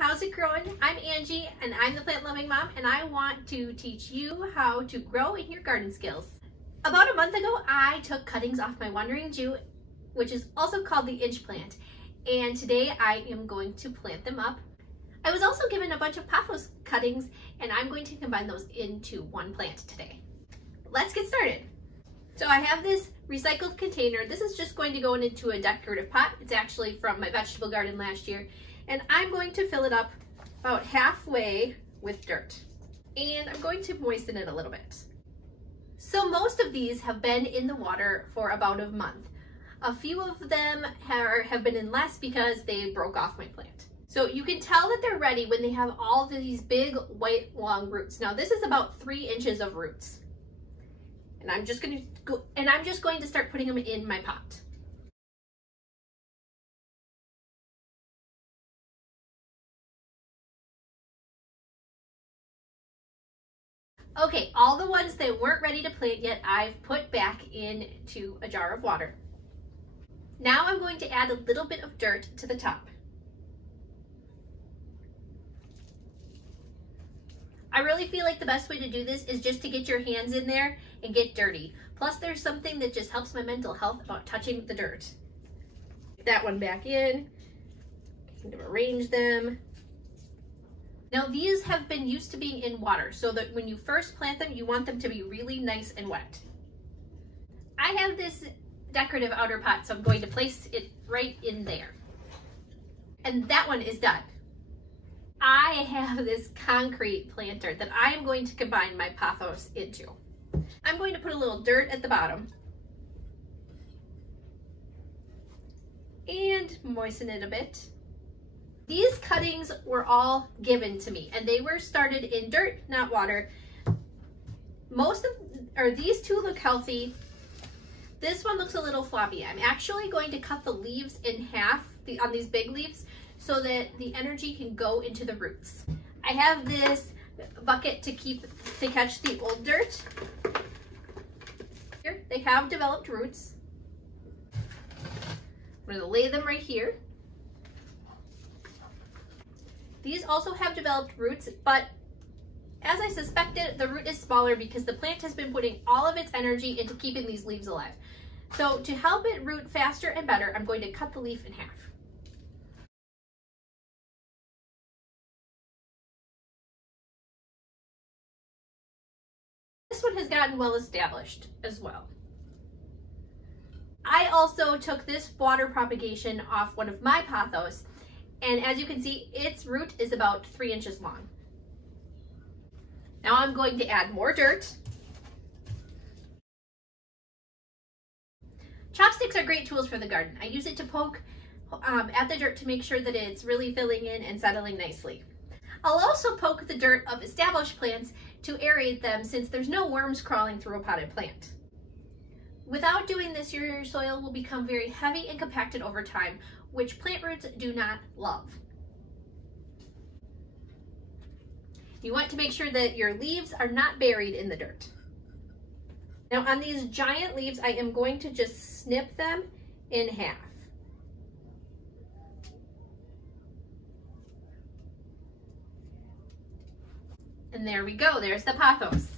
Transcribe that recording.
how's it growing? I'm Angie and I'm the plant loving mom, and I want to teach you how to grow in your garden skills. About a month ago, I took cuttings off my wandering Jew, which is also called the inch plant, and today I am going to plant them up. I was also given a bunch of Pothos cuttings, and I'm going to combine those into one plant today. Let's get started. So I have this recycled container. This is just going to go into a decorative pot. It's actually from my vegetable garden last year. And I'm going to fill it up about halfway with dirt. And I'm going to moisten it a little bit. So most of these have been in the water for about a month. A few of them have been in less because they broke off my plant. So you can tell that they're ready when they have all these big white long roots. Now this is about 3 inches of roots. And I'm just going to start putting them in my pot. Okay, all the ones that weren't ready to plant yet, I've put back into a jar of water. Now I'm going to add a little bit of dirt to the top. I really feel like the best way to do this is just to get your hands in there and get dirty. Plus there's something that just helps my mental health about touching the dirt. Get that one back in, kind of arrange them. Now these have been used to being in water, so that when you first plant them, you want them to be really nice and wet. I have this decorative outer pot, so I'm going to place it right in there. And that one is done. I have this concrete planter that I am going to combine my Pothos into. I'm going to put a little dirt at the bottom and moisten it a bit. These cuttings were all given to me, and they were started in dirt, not water. These two look healthy. This one looks a little floppy. I'm actually going to cut the leaves in half on these big leaves so that the energy can go into the roots. I have this bucket to catch the old dirt. Here, they have developed roots. I'm going to lay them right here. These also have developed roots, but as I suspected, the root is smaller because the plant has been putting all of its energy into keeping these leaves alive. So to help it root faster and better, I'm going to cut the leaf in half. This one has gotten well established as well. I also took this water propagation off one of my Pothos, and as you can see, its root is about 3 inches long. Now I'm going to add more dirt. Chopsticks are great tools for the garden. I use it to poke at the dirt to make sure that it's really filling in and settling nicely. I'll also poke the dirt of established plants to aerate them, since there's no worms crawling through a potted plant. Without doing this, your soil will become very heavy and compacted over time, which plant roots do not love. You want to make sure that your leaves are not buried in the dirt. Now on these giant leaves, I am going to just snip them in half. And there we go, there's the Pothos.